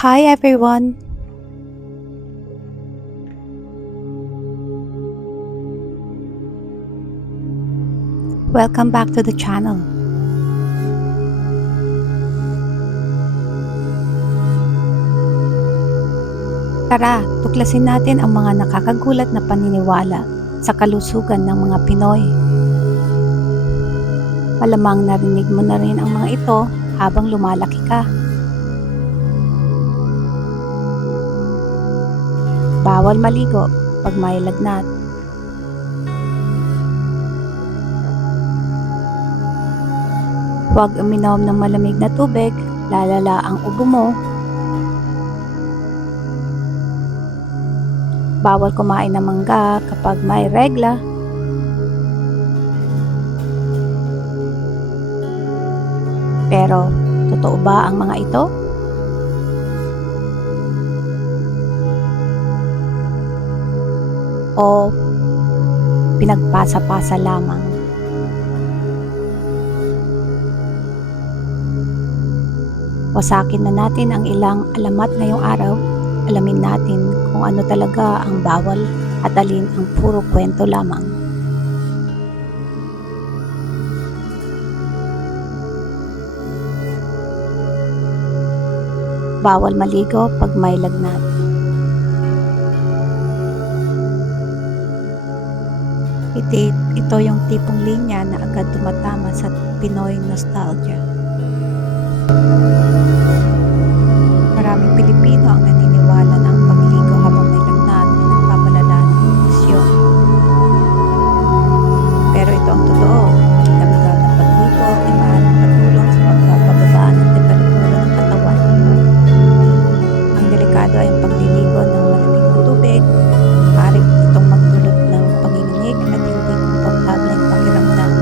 Hi everyone! Welcome back to the channel. Tara, tuklasin natin ang mga nakakagulat na paniniwala sa kalusugan ng mga Pinoy. Malamang narinig mo na rin ang mga ito habang lumalaki ka. Bawal maligo pag may lagnat. Huwag uminom ng malamig na tubig, lalala ang ubo mo. Bawal kumain ng mangga kapag may regla. Pero, totoo ba ang mga ito? O pinagpasa-pasa lamang? Wasakin na natin ang ilang alamat ngayong araw. Alamin natin kung ano talaga ang bawal at alin ang puro kwento lamang. Bawal maligo pag may lagnat. Ito yung tipong linya na agad tumatama sa Pinoy nostalgia. Maraming Pilipino ang naniniwala na ang pagligo habang may lagnat ay nagpapalala ng kondisyon. Pero ito ang totoo, dami-dami ng pagligo ay maaaring makatulong sa pagpapababa ng temperatura ng katawan. Ang delikado ay ang pagliligo ng malamig na tubig. Maaaring itong magdulot ng panginginig at hindi komportable ang pakiramdam.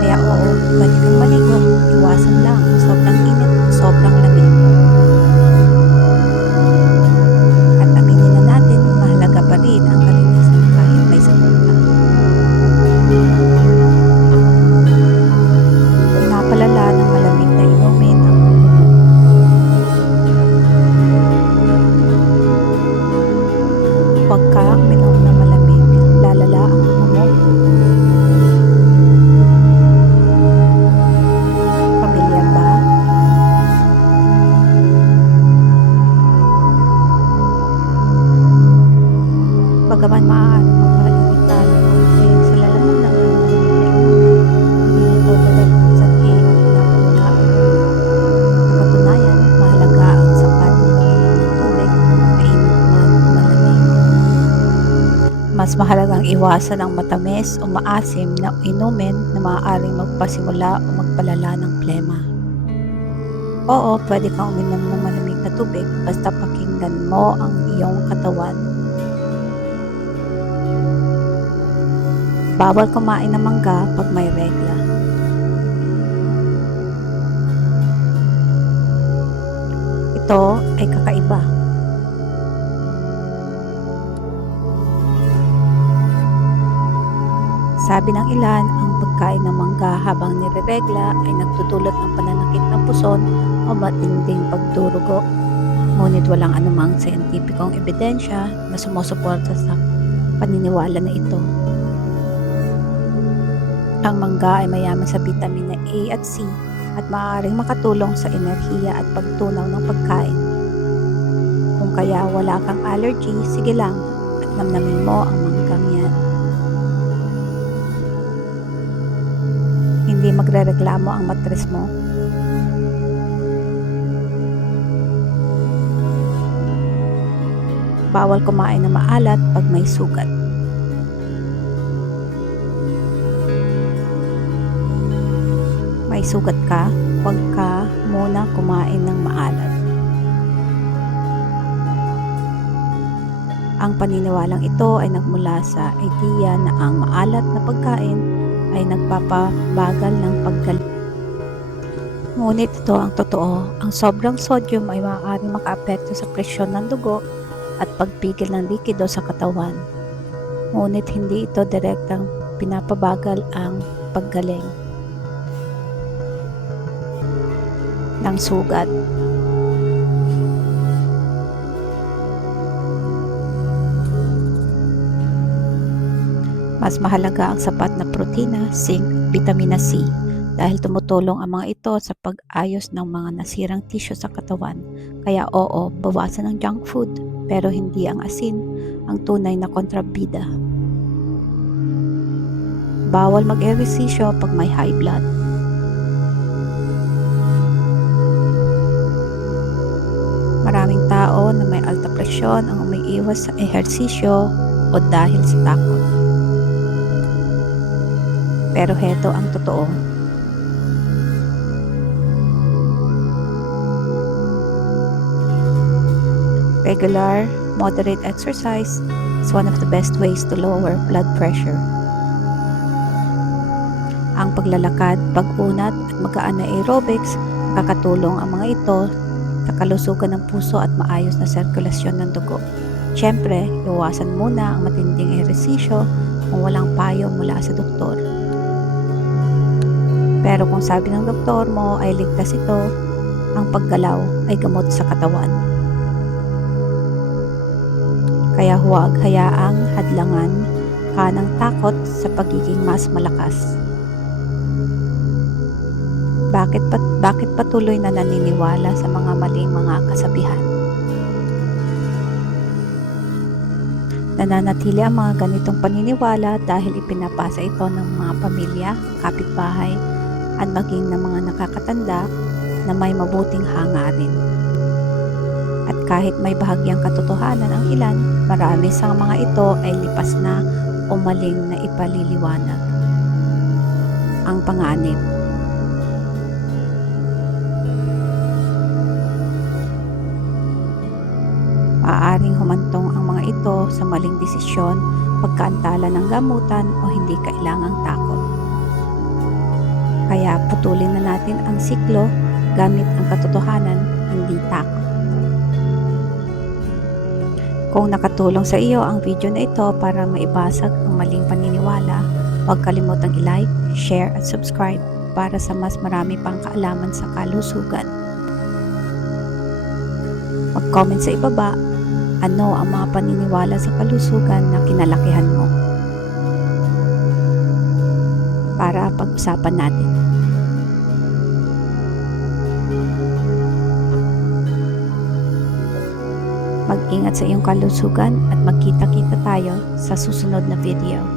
Kaya oo, pwede kang maligo, iwasan lang ang sobrang init, sobrang lamig. At aminin na natin, mahalaga pa rin ang kalinisan kahit may sakit ka. Pinapalala ng malamig na inumin ang ubo mo. Huwag ka uminom ng malamig, lalala ang ubo mo. Pamilyar ba? Bagaman maaari magpairita ng konti sa lalaman ng malamig na inumin, hindi ito direktang sanhi o pinapalulaan. Sa katunayan, mahalaga ang sapat na pag-inom ng tubig, mainit man o malamig. Mas mahalagang iwasan ang matamis o maasim na inumin na maaaring magpasimula o magpalala ng plema. Oo, pwede kang uminom ng malamig na tubig basta pakinggan mo ang iyong katawan. Bawal kumain ng mangga pag may regla. Ito ay kakaiba. Sabi ng ilan, ang pagkain ng mangga habang nireregla ay nagdudulot ng pananakit ng puson o matinding pagdurugo. Ngunit walang anumang siyentipikong ebidensya na sumusuporta sa paniniwala na ito. Ang mangga ay mayaman sa vitamina A at C at maaaring makatulong sa enerhiya at pagtunaw ng pagkain. Kung kaya wala kang allergy, sige lang at namnamin mo ang manggang yan. Hindi magrereklamo ang matres mo. Bawal kumain ng maalat pag may sugat. May sugat ka, huwag ka muna kumain ng maalat. Ang paniniwalang ito ay nagmula sa idea na ang maalat na pagkain ay nagpapabagal ng paggaling. Ngunit ito ang totoo, ang sobrang sodium ay maaaring makaapekto sa presyon ng dugo at pagpigil ng likido sa katawan. Ngunit hindi ito direktang pinapabagal ang paggaling ng sugat. Mas mahalaga ang sapat na protina, zinc, vitamina C dahil tumutulong ang mga ito sa pag-ayos ng mga nasirang tissue sa katawan. Kaya oo, bawasan ang junk food pero hindi ang asin ang tunay na kontrabida. Bawal mag-ehersisyo pag may high blood. Maraming tao na may alta presyon ang umiiwas sa ehersisyo o dahil sa takot. Pero heto ang totoo. Regular, moderate exercise is one of the best ways to lower blood pressure. Ang paglalakad, pag-unat at magaan na aerobics, nakakatulong ang mga ito sa kalusugan ng puso at maayos na sirkulasyon ng dugo. Siyempre, iwasan muna ang matinding ehersisyo kung walang payo mula sa doktor. Pero kung sabi ng doktor mo ay ligtas ito, ang paggalaw ay gamot sa katawan. Kaya huwag hayaang hadlangan ka ng takot sa pagiging mas malakas. Bakit patuloy na naniniwala sa mga maling mga kasabihan? Nananatili ang mga ganitong paniniwala dahil ipinapasa ito ng mga pamilya, kapitbahay, at maging ng mga nakakatanda na may mabuting hangarin. At kahit may bahagyang katotohanan ang ilan, marami sa mga ito ay lipas na o maling na ipaliliwanag. Ang panganib. Maaaring humantong ang mga ito sa maling desisyon, pagkaantala ng gamutan o hindi kailangang takot. Kaya putulin na natin ang siklo gamit ang katotohanan, hindi takot. Kung nakatulong sa iyo ang video na ito para maibasag ang maling paniniwala, huwag kalimutang i-like, share at subscribe para sa mas marami pang kaalaman sa kalusugan. Mag-comment sa ibaba ano ang mga paniniwala sa kalusugan na kinalakihan mo para pag-usapan natin. Mag-ingat sa iyong kalusugan at magkita-kita tayo sa susunod na video.